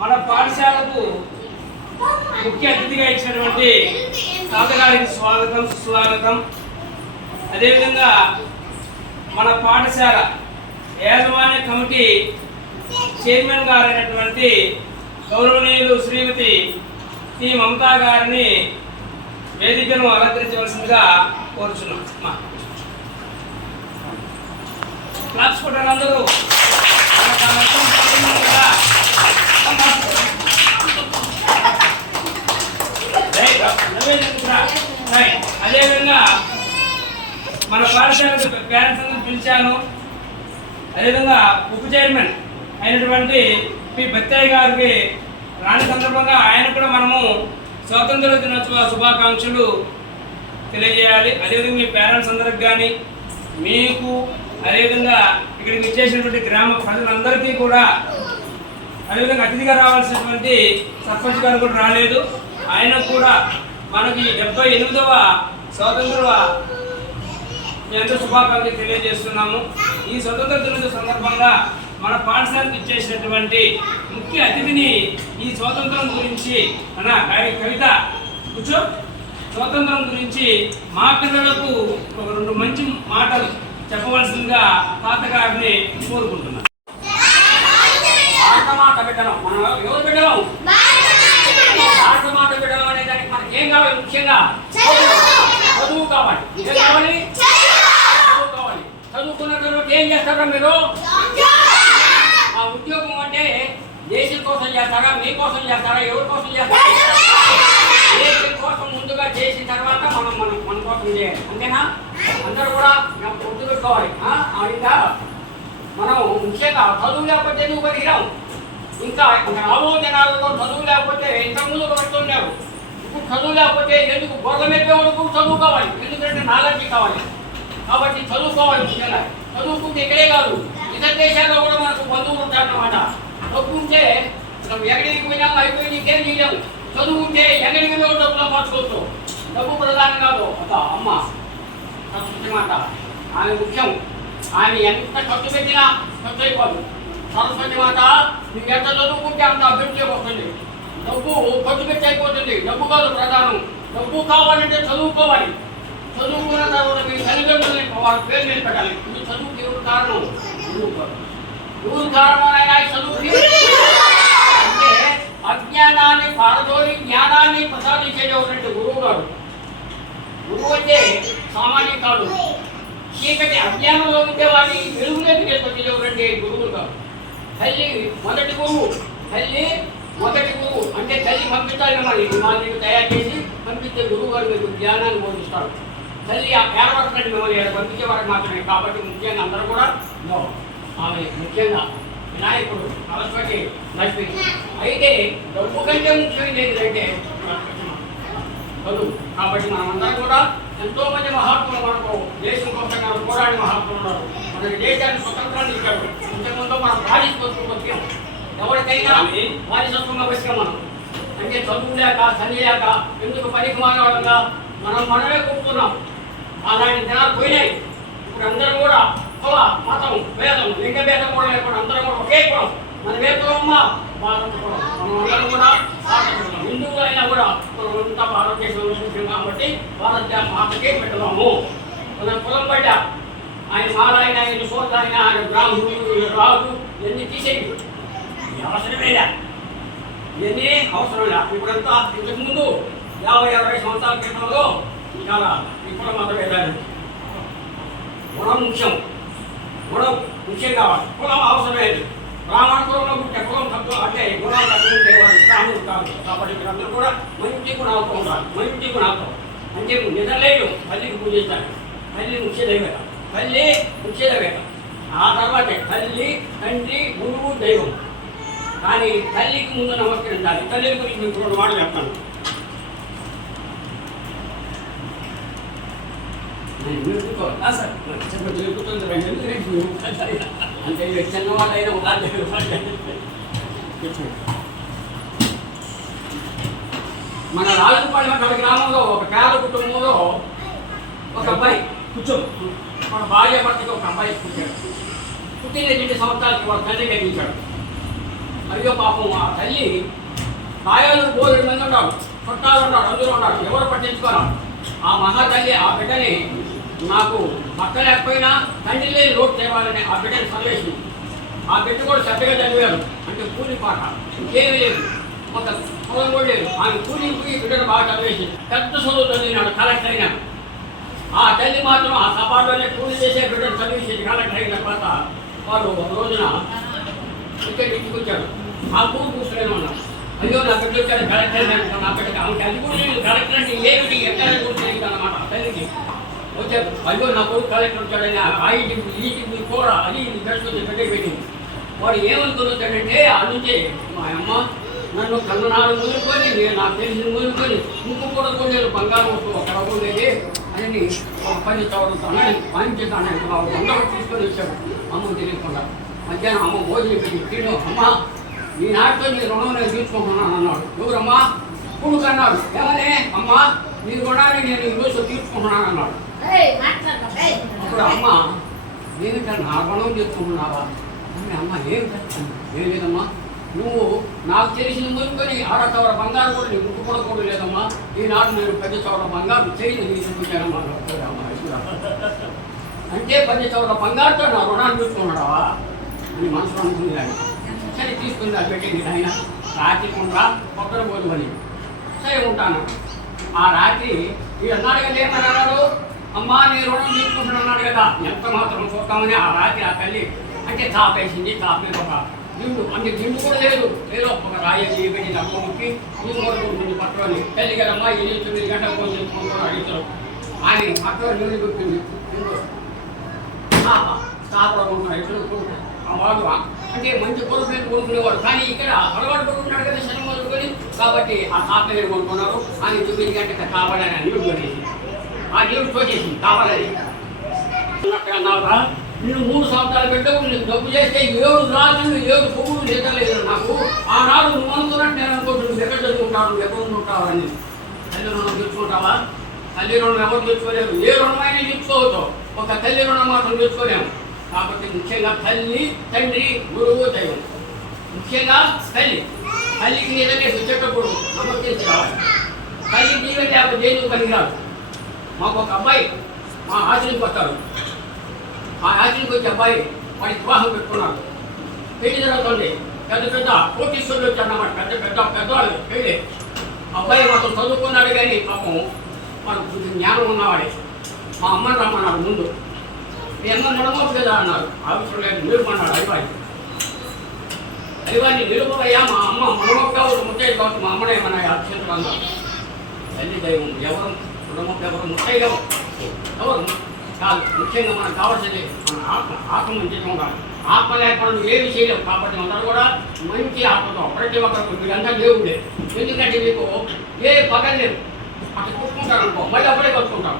మన పాఠశాలకు ముఖ్య అతిథిగా ఇచ్చినటువంటి తాతగారికి స్వాగతం సుస్వాగతం. అదేవిధంగా మన పాఠశాల యాజమాన్య కమిటీ చైర్మన్ గారైనటువంటి గౌరవనీయులు శ్రీమతి టి మమతా గారిని వేదికను అలంకరించవలసిందిగా కోరుచున్నాం. క్లాప్స్ కొట్టారు అందరూ. అదేవిధంగా మన పాఠశాలకు పేరెంట్స్ అందరూ పిలిచాను. అదేవిధంగా ఉప చైర్మన్ అయినటువంటి పి బత్తయ్య గారికి రాని సందర్భంగా ఆయన కూడా మనము స్వాతంత్ర దినోత్సవ శుభాకాంక్షలు తెలియజేయాలి. అదేవిధంగా మీ పేరెంట్స్ అందరికి కానీ మీకు అదేవిధంగా ఇక్కడికి ఇచ్చేసినటువంటి గ్రామ ప్రజలందరికీ కూడా, అదేవిధంగా అతిథిగా రావాల్సినటువంటి సర్పంచ్ గారు కూడా రాలేదు. ఆయన కూడా మనకి 78వ స్వాతంత్ర ఎంతో శుభాకాంక్షలు తెలియజేస్తున్నాము. ఈ స్వతంత్ర దినోత్సవ సందర్భంగా మన పాఠశాలకు ఇచ్చేసినటువంటి ముఖ్య అతిథిని ఈ స్వాతంత్రం గురించి కవిత కూర్చో స్వాతంత్రం గురించి మా పిల్లలకు ఒక 2 మంచి మాటలు చెప్పవలసిందిగా తాతగారిని కోరుకుంటున్నాను. మాట పెట్టడం మనం ఎవరు పెట్టడం మాట పెట్టడం అనే దానికి మనకి ఏం కావాలి? ముఖ్యంగా చదువు కావాలి. ఏం కావాలి? చదువు కావాలి. చదువుకున్న తర్వాత ఏం చేస్తారా మీరు? ఆ ఉద్యోగం అంటే దేశం కోసం చేస్తారా, మీకోసం చేస్తారా, ఎవరి కోసం చేస్తారా? దేశం కోసం ముందుగా చేసిన తర్వాత మనం మన కోసం చేయాలి. అంతేనా? అందరూ కూడా గుర్తు పెట్టుకోవాలి. ఇంకా మనం ముఖ్యంగా చదువు లేకపోతే నువ్వు పనికిరావు. ఇంకా ఆలోచనలలో చదువు లేకపోతే ఇంతకుముందు పెడుతున్నారు. ఇప్పుడు చదువు లేకపోతే ఎందుకు గొర్రె మెప్పే వరకు చదువు కావాలి. ఎందుకంటే నాలెడ్జ్ కావాలి. కాబట్టి చదువుకోవాలి. ముఖ్యంగా చదువుకుంటే ఇక్కడే కాదు, ఇతర దేశాల్లో కూడా మనకు బంధువులు ఉంటారన్నమాట. చదువుకుంటే మనం ఎక్కడికి పోయినా అయిపోయి ఇంకేం చేయలేము. చదువుకుంటే ఎక్కడికి డబ్బులు సంపాదించుకోవచ్చు. డబ్బు ప్రధానం కాదు. అమ్మ సరస్వతి మాత ఆమె ముఖ్యం. ఆమె ఎంత ఖర్చు పెట్టినా ఖర్చు అయిపోదు. సరస్వతి మాత నువ్వు ఎంత చదువుకుంటే అంత అభివృద్ధి వస్తుంది. డబ్బు ఖర్చు పెట్టి అయిపోతుంది. డబ్బు కాదు ప్రధానం. డబ్బు కావాలంటే చదువుకోవాలి. చదువుకున్న తర్వాత మీ తల్లిదండ్రులని వారి పేరు మీద పెట్టాలి. మీ చదువుకి ఎవరు కారణం? ఎవరు కారణం అయినా చదువుకి అంటే అజ్ఞానాన్ని పారదోలి జ్ఞానాన్ని ప్రసాదించేటటువంటి గురువు గారు. గురువు అంటే సామాన్యం కాదు. చీకటి అజ్ఞానంలో ఉంటే వాడిని వెలుగులోకి తీసుకొచ్చేటటువంటి గురువులు కాదు. తల్లి మొదటి గురువు. తల్లి మొదటి గురువు అంటే తల్లి పంపించాలి. మాకు తయారు చేసి పంపించే గురువు గారు మీకు జ్ఞానాన్ని బోధిస్తాడు. తల్లి ఏర్పడుతుంది మిమ్మల్ని పంపించే వారికి మాత్రమే. కాబట్టి ముఖ్యంగా అందరూ కూడా ఆమె ముఖ్యంగా వినాయకుడు సరస్వతి లక్ష్మి. అయితే డబ్బు కంటే ముఖ్యమైనది ఏంటంటే చదువు. కాబట్టి మనమందరం కూడా ఎంతో మంది మహాత్ములు మనకు దేశం కోసం పోరాడి మహాత్ములు ఉన్నారు. మన దేశాన్ని స్వతంత్రాన్ని ఇచ్చాడు. ఇంతకుముందు మనం బాధించుకోవచ్చు వచ్చాం. ఎవరికైనా బాధిసత్వంగా వచ్చాం మనం. అంటే చదువు లేక చని లేక ఎందుకు పనికి మానవడంగా మనమే కూర్చున్నాం. అలాంటి దినాలు పోయినాయి. ఇప్పుడు అందరం కూడా కుల మతం భేదం లింగ భేదం కూడా లేకుండా అందరం కూడా ఒకే కులం. మనం ఏ కులమ్మా? భారత కులం. మనం అందరం కూడా భారత కులం. హిందువులు అయినా కూడా మనం అంతా భారతదేశంలో చూసాం కాబట్టి భారత మాతకే పెట్టదాము. మన కులం బట్ట ఆయన మాలైన ఆయన సోదరైన ఆయన బ్రాహ్మణుడు రాజు ఇవన్నీ తీసేయి. అవసరమేలా? ఇవన్నీ అవసరం లే. ఇప్పుడంతా ఇంతకుముందు 50-60 సంవత్సరాల క్రితంలో చాలా ఇప్పుడు మాత్రం వెళ్ళాలి. గుణం ముఖ్యం. గుణం ముఖ్యం కావాలి. కులం అవసరం లేదు. బ్రాహ్మణ కులంలో పుట్టే కులం తక్కువ అంటే గుణాలు తక్కువ ఉంటే వాడు బ్రాహ్మణుడు కాదు. కాబట్టి మీరందరూ కూడా మంచి గుణాలతో ఉండాలి. మంచి గుణాలతో అంటే నిద్రలేదు. తల్లికి పూజించాలి. తల్లి ముఖ్య దైవత. తల్లి ముఖ్య దైవత. ఆ తర్వాతే తల్లి, తండ్రి, గురువు, దైవం. కానీ తల్లికి ముందు నమస్కరించాలి. తల్లి గురించి మీకు 2 మాటలు చెప్తాను. అంటే చిన్నవాళ్ళైనా మన రాజుపాళెం అక్కడ గ్రామంలో ఒక పేద కుటుంబంలో ఒక అబ్బాయి కూర్చో మన భార్య భర్తకి ఒక అబ్బాయి పుట్టాడు. పుట్టిన 2 సంవత్సరాలకి వాడు తల్లి కనిపించాడు. అయ్యో పాపం ఆ తల్లి కాయాలు 2 మంది ఉన్నారు, చుట్టాలు ఉన్నారు, అందులో ఉన్నారు, ఎవరు పట్టించుకోరు. ఆ మహాతల్లి ఆ బిడ్డని నాకు భర్త లేకపోయినా తండ్రి లేని లోటు తేవాలని ఆ బిడ్డని చదివేసింది. ఆ బిడ్డ కూడా శ్రద్ధగా చదివారు, అంటే కూలి పాట ఇంకేమీ లేదు, ఒక పొలం కూడా లేదు. ఆమె కూలి బిడ్డను బాగా చదివేసింది, పెద్ద చదువు చదివినాడు, కలెక్టర్ అయినాడు. ఆ తల్లి మాత్రం ఆ సపాటులోనే కూలి చేసే బిడ్డను చదివేసేది. కలెక్టర్ అయిన తర్వాత వారు ఒక రోజున ఇక్కడ ఇంటికి వచ్చాడు. ఆ కూలి కూర్చొని ఉన్నాడు. అయ్యో నా బిడ్డ వచ్చాడు కలెక్టర్ అయినా, నా బిడ్డకి ఆమెకి అది కూడా కలెక్టర్ అంటే ఏమిటి ఎక్కడ కూడా తెలియదు అన్నమాట. తల్లికి వచ్చాడు, అయ్యో నా కొడుకు కలెక్టర్ వచ్చాడని ఆ ఇంటికి ఈ ఇంటికి కూడా అది ఇది పెట్టుకుని బిడ్డకి పెట్టింది. వాడు ఏమనుకుని వచ్చాడంటే ఆ నుంచి మా అమ్మ నన్ను కన్ననాడు ముదులుకొని నేను నాకు తెలిసిన ముదులుకొని ఇంకో కూడా నేను బంగారం ఒక రవ్వుండేది అని ఒక 10 చదువుతాను పంచుతాను అందరూ తీసుకొని వచ్చాడు. అమ్మ తెలియకుండా మధ్యాహ్నం అమ్మ భోజనం పెట్టి తిను, అమ్మ నీ నాటితో నీ రుణం నేను తీసుకుంటున్నాను అన్నాడు. ఎవరమ్మా? కొడుకు అన్నాడు. ఏమనే? అమ్మ నీ రుణాన్ని నేను ఈ రోజు తీసుకుంటున్నాను అన్నాడు. అప్పుడు అమ్మ దేనికన్నా నా రుణం తీసుకుంటున్నావా అని. అమ్మ ఏం లేదమ్మా, నువ్వు నాకు తెలిసిన మునుకొని 6 చవర బంగారు కూడా నీకు ముక్కుపడకూడదు లేదమ్మా. ఈనాడు నేను 10 చవర బంగారు చేయి తీసుకొచ్చానమ్మా. అంటే 10 చవర బంగారుతో నా రుణాన్ని తీసుకున్నావా అని మనసులో అనుకుంది. కానీ సరే తీసుకుని అది పెట్టింది. ఆయన రాత్రి కొండా కొత్తర పోదు అని సరే ఉంటాను. ఆ రాత్రి ఈ అన్నాడు కదా, ఏమన్నాడు? అమ్మ నీ రుణం తీసుకుంటున్నాను అన్నాడు కదా, ఎంత మాత్రం చూద్దామని ఆ రాత్రి ఆ తల్లి అంటే తాపేసింది. తాపే ఒక దిండు, అంటే దిండు కూడా లేదు, ఏదో ఒక రాయేసి పెట్టి డబ్బు ముక్కి తీసుకుంటుంది పట్టుకొని. తల్లి కదమ్మా 8-9 గంటలకు ఫోన్ చేసుకుంటున్నాడు అడిగితారు. ఆయన అక్కడ నీళ్ళు దొరికింది తాపడుకుంటున్నాడు. వాడు అంటే మంచి కొడుకు కొనుక్కునేవాడు. కానీ ఇక్కడ అలవాటు పడుకుంటున్నాడు కదా శని మొదలుకొని, కాబట్టి ఆ తాప నీళ్ళు కొనుక్కున్నారు. ఆయన 9 గంటలకు కావాలని ఆ నీళ్ళు కొనేసి ఆ నీళ్ళు తోచేసి కావాలని అన్నావుగా. నేను 3 సంవత్సరాలు పెట్టకు, నేను డబ్బు చేస్తే 7 రాజులు 7 పువ్వులు నిద్రలేదు నాకు. ఆనాడు నువ్వు అనుకున్నట్టు నేను అనుకుంటున్నాను, నువ్వు ఎక్కడ చదువుకుంటావు, నువ్వు ఎక్కడ ఉంటావు అని. తల్లి రుణం తెచ్చుకుంటావా? తల్లి రుణం ఎవరు తెచ్చుకోలేరు. ఏ రుణమైనా తెచ్చుకోవచ్చు, ఒక తల్లి రుణం మాత్రం తెచ్చుకోలేము. కాబట్టి ముఖ్యంగా తల్లి, తండ్రి, గురువు, దైవం. ముఖ్యంగా తల్లికి నిజంగా వచ్చేటప్పుడు నమ్మకం కావాలి. తల్లి జీవన లేకపోతే దేనికి పనికిరాదు. మాకు ఒక అబ్బాయి మా ఆచరణకు వస్తారు. ఆ ఆచరణకు వచ్చే అబ్బాయి వాడికి వివాహం పెట్టుకున్నాడు. పెళ్లి జరుగుతుంది. పెద్ద కోటీశ్వరులు వచ్చారన్నమాట, పెద్దవాళ్ళు పెళ్ళి. అబ్బాయి మాత్రం చదువుకున్నాడు కానీ పాపం వాడు కొంచెం జ్ఞానం ఉన్నవాడే. మా అమ్మని రమ్మన్నాడు ముందు. మీ అమ్మ నడమోపు కదా అన్నారు. అవసరం లేదు నిలుపన్నాడు అరివాడిని నిలుపయ్యా, మా అమ్మ మనమొక్క ముత్తయ్య కావచ్చు, మా అమ్మనే ఏమన్నా అక్షంతలు అన్నారు. తల్లి దైవం ఎవరు కుటుంబం ఎవరు ముత్తయ్య ఎవరు కాదు. ముఖ్యంగా మనకు కావాల్సింది మన ఆత్మ మంచిగా ఉండాలి. ఆత్మ లేకుండా ఏ విషయం. కాబట్టి అందరూ కూడా మంచి ఆత్మతో ప్రతి ఒక్కరికి మీరంతా దేవుడే. ఎందుకంటే మీకు ఏ పగలు లేదు, అట్లా చూసుకుంటారు అనుకో, మళ్ళీ అప్పుడే కలుసుకుంటాం.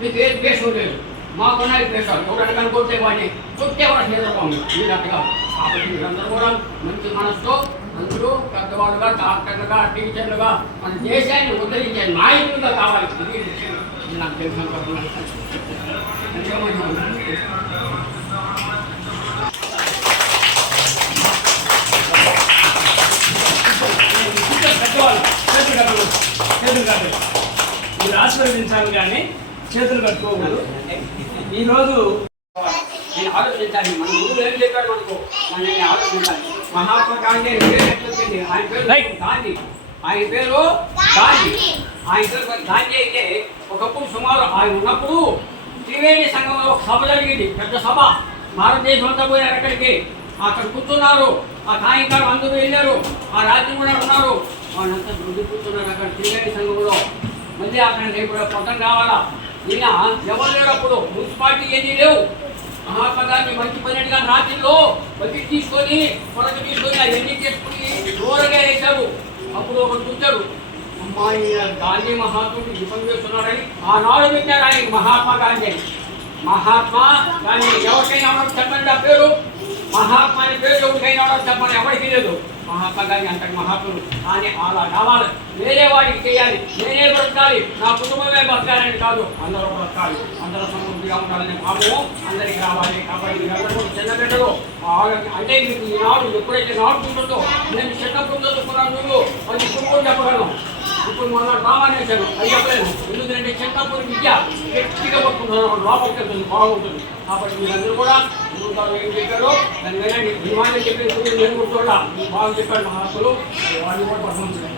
మీకు ఏ ద్వేషం లేదు. మాకున్నాయి ద్వేషాలు, ఎవరైనా కొట్టే వాడిని కొట్టేవాడిని నిద్రపోండి మీరు అట్టగా. కాబట్టి మీరందరూ కూడా మంచి మనసుతో అందరూ పెద్దవాళ్ళుగా, డాక్టర్లుగా, టీచర్లుగా మన దేశాన్ని ఉద్ధరించే నాయకులుగా కావాలి. ఇది నాకు తెలిసిన పెద్దవాళ్ళు మీరు ఆశీర్వదించాలి కానీ చేతులు కట్టుకోకూడదు. ఈరోజు నేను ఆలోచించాలి. మన ఊరు ఏం చెప్పాడు మనకు, మనం ఆలోచించాలి. మహాత్మా గాంధీ పేరు ఎట్లొచ్చింది? ఆయన పేరు గాంధీ. ఆయన పేరు గాంధీ. ఆయన పేరు గాంధీ అయితే ఒకప్పుడు సుమారు ఆయన ఉన్నప్పుడు త్రివేణి సంఘంలో ఒక సభ జరిగింది, పెద్ద సభ. భారతదేశం అంతా పోయారు అక్కడికి. అక్కడ కూర్చున్నారు. ఆ సాయంకాలం అందరూ వెళ్ళారు. ఆ రాత్రి కూడా ఉన్నారు. వాళ్ళంతా దృష్టి కూర్చున్నారు అక్కడ త్రివేణి సంఘంలో. మళ్ళీ అక్కడ ఇప్పుడు పొద్దున కావాలా. ఈయన ఎవరు లేరు అప్పుడు, మున్సిపాలిటీ ఏమీ లేవు. మహాత్మా గాంధీ మంచి పన్నెండుగా రాత్రిలో బకెట్ తీసుకొని కొడక తీసుకొని అవన్నీ చేసుకుని దూరంగా వేశారు. అప్పుడు ఒకరు చూశారు, అమ్మాయి గాంధీ మహాత్ముడు ఈ పని చేస్తున్నారని ఆనాడు పెట్టారు ఆయన మహాత్మా గాంధీ. మహాత్మా గాంధీ ఎవరికైనా ఎవరికి చెప్పండి ఆ పేరు. మహాత్మా అనే పేరు ఎవరికైనా చెప్పండి, ఎవరికి లేదు. మహాత్మా గాంధీ అంతటి మహాత్ములు కానీ అలా కావాలి, వేరే వాడికి చేయాలి, నేనే బ్రతకాలి, నా కుటుంబమే బతకాలని కాదు, అందరూ బ్రతకాలి, అందరూ సమృద్ధిగా ఉండాలని భావము అందరికీ రావాలి. కాబట్టి అందరూ కూడా చిన్న బిడ్డలు అంటే మీకు ఈనాడు ఎప్పుడైతే నాటుకుంటుందో నేను చిన్నప్పుడు చదువుకున్నాను నువ్వు అది ఇప్పుడు చెప్పగలను. ఇప్పుడు మొన్న రామానేశాను అది చెప్పలేను, ఎందుకంటే చిన్నప్పుడు విద్య గట్టిగా పట్టుకుంటున్నాను, లోపలికి వెళ్తుంది, బాగుంటుంది. కాబట్టి మీరందరూ కూడా ఏం చెప్పారో దాని వినండి. విమానం చెప్పేసి నేను కూడా బాగా చెప్పాడు మహాత్ములు, వాళ్ళు కూడా పట్టుకుంటున్నారు.